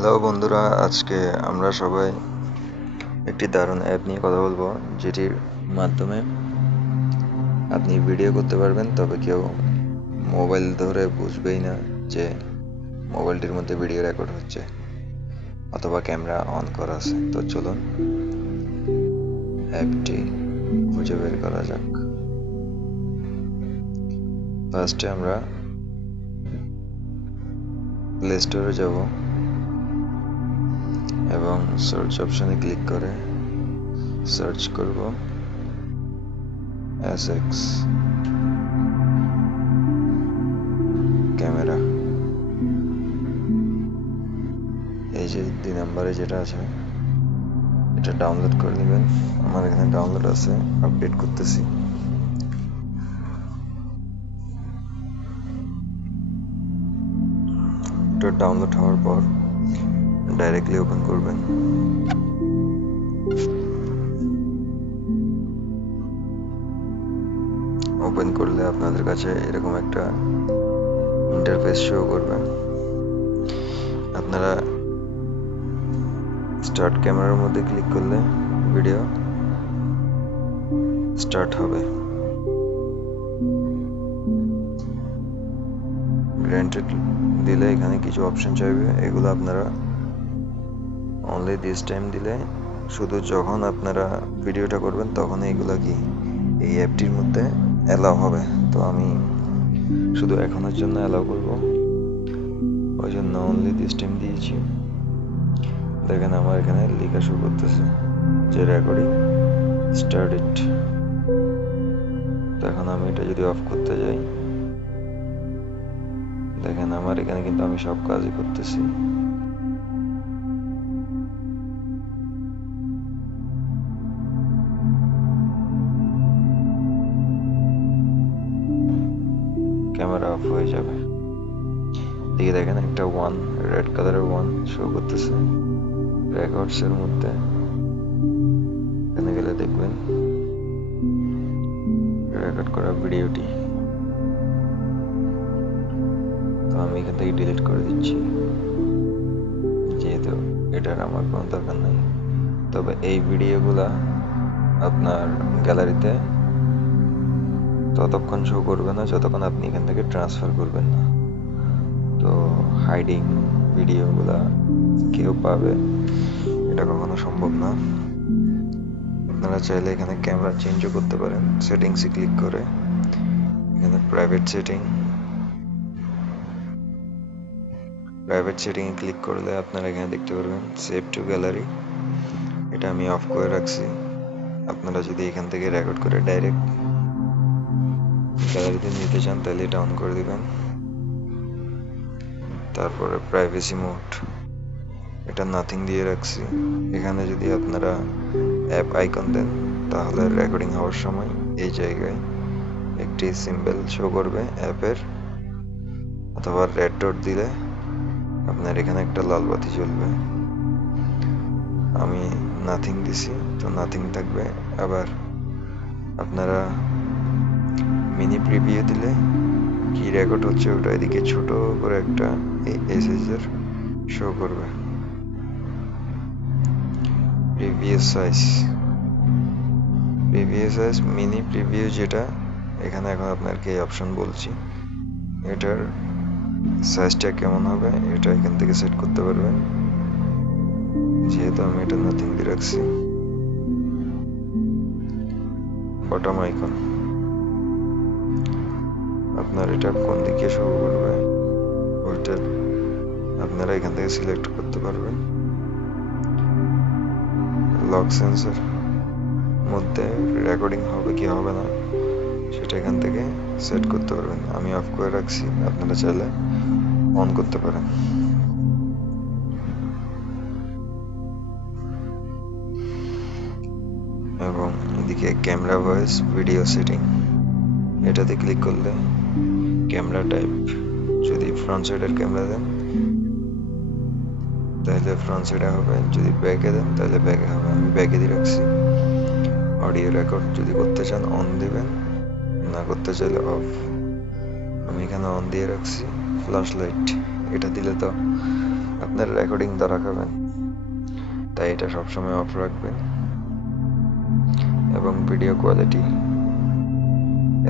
Hello বন্ধুরা, আজকে আমরা সবাই একটি দারুণ অ্যাপ নিয়ে কথা বলব, যেটির মাধ্যমে আপনি ভিডিও করতে পারবেন, তবে কেউ মোবাইল ধরে বুঝবেই না যে মোবাইলটির মধ্যে ভিডিও রেকর্ড হচ্ছে অথবা ক্যামেরা অন করা আছে। তো চলুন অ্যাপটি খুঁজে বের করা যাক। ফার্স্টে আমরা প্লে স্টোরে যাব। এবং সার্চ অপশনে ক্লিক করে সার্চ করব এস এক্স ক্যামেরা এই যে দুই নম্বরে যেটা আছে, এটা ডাউনলোড করে নেবেন। আমার এখানে ডাউনলোড আছে আপডেট করতেছি। ডাউনলোড হওয়ার পর ডাইরেক্টলি ওপেন করবেন। ওপেন করলে আপনাদের কাছে এরকম একটা ইন্টারফেস শো করবে। আপনারা স্টার্ট ক্যামেরার মধ্যে ক্লিক করলে ভিডিও স্টার্ট হবে। গ্র্যান্টেড দিলে এখানে কিছু অপশন চাইবে, এগুলো আপনারা অনলি দিস টাইম দিলে শুধু যখন আপনারা ভিডিওটা করবেন তখন এইগুলো কি এই অ্যাপটির মধ্যে অ্যালাউ হবে। তো আমি শুধু এখনের জন্য অ্যালাউ করব। ওই জন্য অনলি দিস টাইম দিয়েছি। দেখেন আমার এখানে লেখা শুরু করতেছে। যে রেকর্ডিং স্টার্ট ইট তো এখন আমি এটা যদি অফ করতে যাই, দেখেন আমার এখানে কিন্তু আমি সব কাজই করতেছি। অফ হয়ে যাবে। দিকে দেখেন একটা ওয়ান রেড কালারের ওয়ান শো করতেছে। রেকর্ডস এর মধ্যে। এখানে গেলে দেখবেন। রেকর্ড করা ভিডিওটি আমি এখান থেকে ডিলিট করে দিচ্ছি। যেহেতু এটার আমার কোনো দরকার নেই। তবে এই ভিডিওগুলা আপনার গ্যালারিতে ততক্ষণ শো করবে না, যতক্ষণ আপনি এখান থেকে ট্রান্সফার করবেন না। তো হাইডিং ভিডিওগুলা কেউ পাবে, এটা কখনো সম্ভব না। আপনারা চাইলে এখানে ক্যামেরা চেঞ্জও করতে পারেন সেটিংসে ক্লিক করে। এখানে প্রাইভেট সেটিং প্রাইভেট সেটিংয়ে ক্লিক করলে আপনারা এখানে দেখতে পারবেন সেভ টু গ্যালারি এটা আমি অফ করে রাখছি। আপনারা যদি এখান থেকে রেকর্ড করে ডাইরেক্ট গ্যালারিতে নিতে চান, তাহলে অন করে দিবেন। তারপরে প্রাইভেসি মোড এটা নাথিং দিয়ে রাখছি। এখানে যদি আপনারা অ্যাপ আইকন দেন, তাহলে রেকর্ডিং হওয়ার সময় এই জায়গায় একটি সিম্বল শো করবে অ্যাপের। অথবা রেড ডট দিলে আপনার এখানে একটা লাল বাতি জ্বলবে। আমি নাথিং দিছি, তো নাথিং থাকবে। আবার আপনারা মিনি প্রিভিউ দিলে কি রেকর্ড হচ্ছে ওটা এদিকে ছোট করে একটা এসএসের শো করবে। Preview size preview size mini preview যেটা, এখানে এখন আপনাকে এই অপশন বলছি। এটার সাইজটা কেমন হবে, এটা এখান থেকে সেট করতে পারবেন। যেহেতু আমি এটা নাথিং দিয়ে রাখছি। বটম আইকন আপনার এটা কোন দিকে শো করবে? ওইটা আপনারা এখান থেকে সিলেক্ট করতে পারবেন। লক সেন্সর মধ্যে রেকর্ডিং হবে কি হবে না, সেটা এখান থেকে সেট করতে পারবেন। আমি অফ করে রাখছি, আপনারা চাইলে অন করতে পারেন। এবং এদিকে ক্যামেরা ভয়েস ভিডিও সেটিং এটাতে ক্লিক করলে ক্যামেরা টাইপ যদি ফ্রন্ট সাইডের ক্যামেরা দেন, তাহলে ফ্রন্ট সাইডে হবে, যদি ব্যাকে দেন, তাহলে ব্যাকে হবে, আমি ব্যাকে দিয়ে রাখছি। অডিও রেকর্ড যদি করতে চান অন দিবেন, না করতে চাইলে অফ আমি এখানে অন দিয়ে রাখছি ফ্ল্যাশ লাইট এটা দিলে তো আপনার রেকর্ডিং দ্বারা খাবেন। তাই এটা সবসময় অফ রাখবেন। এবং video quality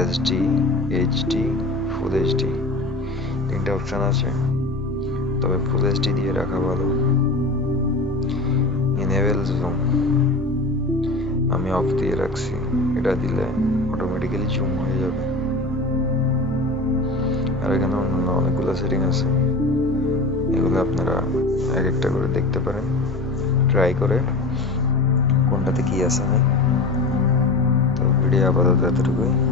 SD HD full HD তিনটা অপশান আছে। তবে ফুল এইচডি দিয়ে রাখা ভালো। ইনেবল জুম আমি অফ দিয়ে রাখছি। এটা দিলে অটোমেটিক্যালি জুম হয়ে যাবে। আর এখানে অন্যান্য অনেকগুলো সেটিং আছে। এগুলো আপনারা এক একটা করে দেখতে পারেন। ট্রাই করে কোনটাতে কি আছে না তো ভিডিও আপাতত এতটুকুই।